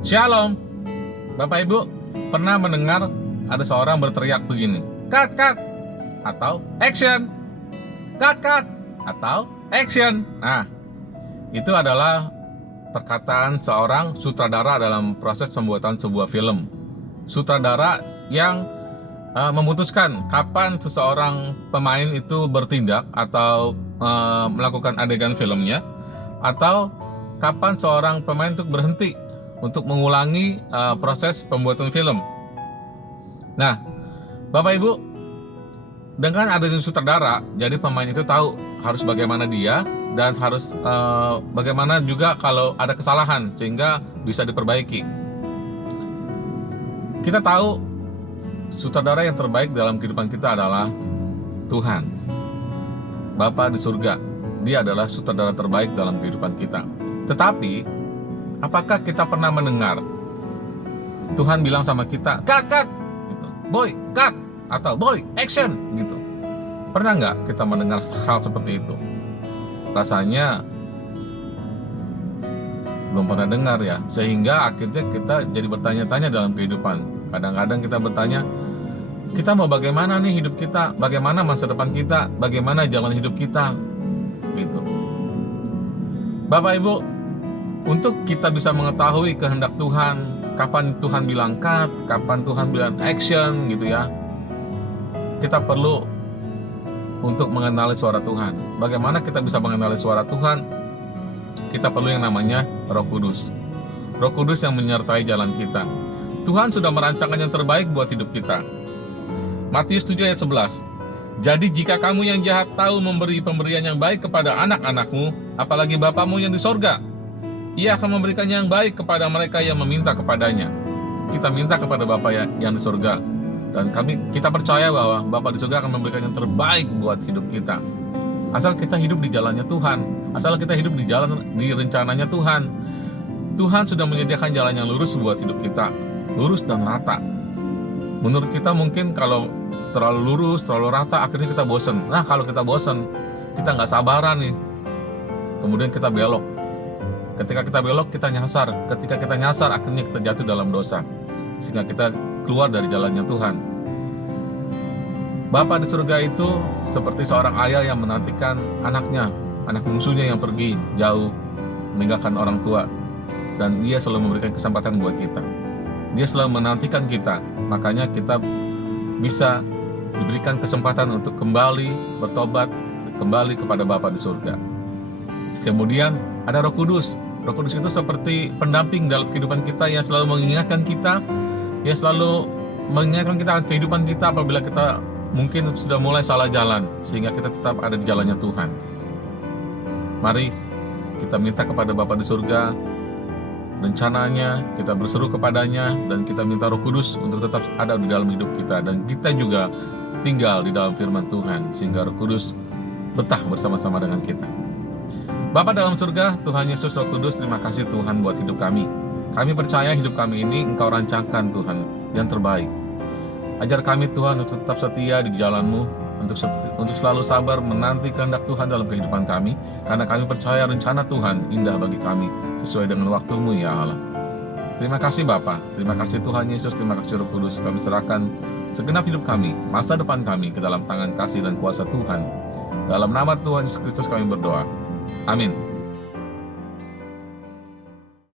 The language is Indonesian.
Shalom, Bapak Ibu, pernah mendengar ada seorang berteriak begini, cut, cut, atau action, cut, cut, atau action. Nah, itu adalah perkataan seorang sutradara dalam proses pembuatan sebuah film. Sutradara yang memutuskan kapan seseorang pemain itu bertindak atau melakukan adegan filmnya, atau kapan seorang pemain itu berhenti untuk mengulangi proses pembuatan film. Nah, Bapak Ibu, dengan adanya sutradara, jadi pemain itu tahu harus bagaimana dia dan harus bagaimana juga kalau ada kesalahan sehingga bisa diperbaiki. Kita tahu sutradara yang terbaik dalam kehidupan kita adalah Tuhan, Bapa di surga. Dia adalah sutradara terbaik dalam kehidupan kita. Tetapi apakah kita pernah mendengar Tuhan bilang sama kita, cut, cut, gitu, boy, cut, atau boy, action, gitu? Pernah nggak kita mendengar hal seperti itu? Rasanya belum pernah dengar ya, sehingga akhirnya kita jadi bertanya-tanya dalam kehidupan. Kadang-kadang kita bertanya, kita mau bagaimana nih hidup kita, bagaimana masa depan kita, bagaimana jalan hidup kita, gitu. Bapak Ibu, untuk kita bisa mengetahui kehendak Tuhan, kapan Tuhan bilang cut, kapan Tuhan bilang action, gitu ya, kita perlu untuk mengenali suara Tuhan. Bagaimana kita bisa mengenali suara Tuhan? Kita perlu yang namanya Roh Kudus. Roh Kudus yang menyertai jalan kita. Tuhan sudah merancangkan yang terbaik buat hidup kita. Matius 7 ayat 11. Jadi jika kamu yang jahat tahu memberi pemberian yang baik kepada anak-anakmu, apalagi Bapamu yang di sorga, Ia akan memberikan yang baik kepada mereka yang meminta kepadanya. Kita minta kepada Bapa yang di surga, dan kita percaya bahwa Bapa di surga akan memberikan yang terbaik buat hidup kita. Asal kita hidup di jalannya Tuhan, asal kita hidup di rencananya Tuhan. Tuhan sudah menyediakan jalan yang lurus buat hidup kita, lurus dan rata. Menurut kita mungkin kalau terlalu lurus, terlalu rata, akhirnya kita bosan. Nah, kalau kita bosan, kita nggak sabaran nih, kemudian kita belok. Ketika kita belok, kita nyasar. Ketika kita nyasar, akhirnya kita jatuh dalam dosa, sehingga kita keluar dari jalannya Tuhan. Bapa di surga itu seperti seorang ayah yang menantikan anaknya, anak bungsunya yang pergi jauh, meninggalkan orang tua. Dan Dia selalu memberikan kesempatan buat kita. Dia selalu menantikan kita, makanya kita bisa diberikan kesempatan untuk kembali bertobat, kembali kepada Bapa di surga. Kemudian ada Roh Kudus. Roh Kudus itu seperti pendamping dalam kehidupan kita yang selalu mengingatkan kita, yang selalu mengingatkan kita akan kehidupan kita apabila kita mungkin sudah mulai salah jalan, sehingga kita tetap ada di jalannya Tuhan. Mari kita minta kepada Bapa di surga rencananya, kita berseru kepadanya, dan kita minta Roh Kudus untuk tetap ada di dalam hidup kita, dan kita juga tinggal di dalam firman Tuhan, sehingga Roh Kudus betah bersama-sama dengan kita. Bapa dalam surga, Tuhan Yesus Roh Kudus, terima kasih Tuhan buat hidup kami. Kami percaya hidup kami ini Engkau rancangkan Tuhan yang terbaik. Ajar kami Tuhan untuk tetap setia di jalan-Mu, untuk selalu sabar menanti kehendak Tuhan dalam kehidupan kami, karena kami percaya rencana Tuhan indah bagi kami, sesuai dengan waktu-Mu ya Allah. Terima kasih Bapa, terima kasih Tuhan Yesus, terima kasih Roh Kudus. Kami serahkan segenap hidup kami, masa depan kami ke dalam tangan kasih dan kuasa Tuhan. Dalam nama Tuhan Yesus Kristus kami berdoa. Amin.